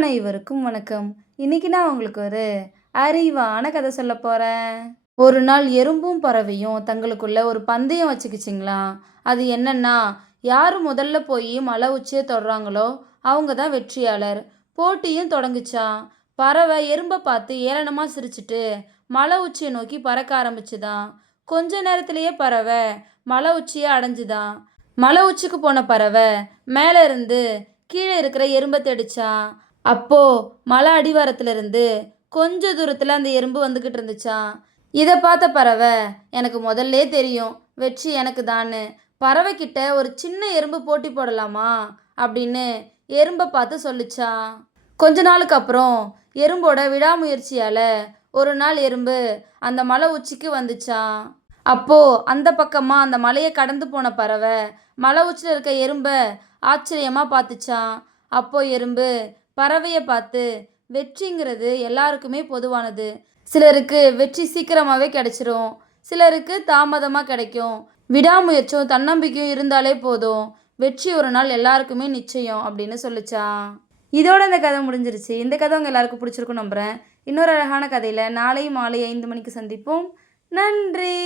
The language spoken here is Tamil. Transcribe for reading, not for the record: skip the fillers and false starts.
அனைவருக்கும் வணக்கம். இன்னைக்கு நான் உங்களுக்கு ஒரு அறிவான கதை சொல்ல போறேன். ஒரு நாள் எறும்பும் பறவையும் தங்களுக்குள்ள ஒரு பந்தயம் வச்சுக்கிச்சிங்களாம். அது என்னன்னா, யாரு முதல்ல போய் மலை உச்சியை தொடுறாங்களோ அவங்க தான் வெற்றியாளர். போட்டியும் தொடங்குச்சாம். பறவை எறும்பை பார்த்து ஏளனமா சிரிச்சிட்டு மலை உச்சியை நோக்கி பறக்க ஆரம்பிச்சுதான். கொஞ்ச நேரத்திலேயே பறவை மலை உச்சியை அடைஞ்சுதான். மலை உச்சிக்கு போன பறவை மேலே இருந்து கீழே இருக்கிற எறும்பை தேடிச்சான். அப்போ மலை அடிவாரத்திலிருந்து கொஞ்ச தூரத்தில் அந்த எறும்பு வந்துக்கிட்டு இருந்துச்சான். இதை பார்த்த பறவை, எனக்கு முதல்லே தெரியும் வெற்றி எனக்கு தான்னு. பறவைக்கிட்ட ஒரு சின்ன எறும்பு போட்டி போடலாமா அப்படின்னு எறும்பை பார்த்து சொல்லிச்சான். கொஞ்ச நாளுக்கு அப்புறம் எறும்போட விடாமுயற்சியால் ஒரு நாள் எறும்பு அந்த மலை உச்சிக்கு வந்துச்சான். அப்போ அந்த பக்கமாக அந்த மலையை கடந்து போன பறவை மலை உச்சியில் இருக்க எறும்பை ஆச்சரியமாக பார்த்துச்சான். அப்போ எறும்பு பறவையை பார்த்து, வெற்றிங்கிறது எல்லாருக்குமே பொதுவானது. சிலருக்கு வெற்றி சீக்கிரமாகவே கிடைச்சிரும், சிலருக்கு தாமதமாக கிடைக்கும். விடாமுயற்சியும் தன்னம்பிக்கையும் இருந்தாலே போதும், வெற்றி ஒரு நாள் எல்லாருக்குமே நிச்சயம் அப்படின்னு சொல்லிச்சான். இதோட இந்த கதை முடிஞ்சிருச்சு. இந்த கதை உங்கள் எல்லாருக்கும் பிடிச்சிருக்கும் நம்புகிறேன். இன்னொரு அழகான கதையில் நாளை மாலை 5 மணிக்கு சந்திப்போம். நன்றி.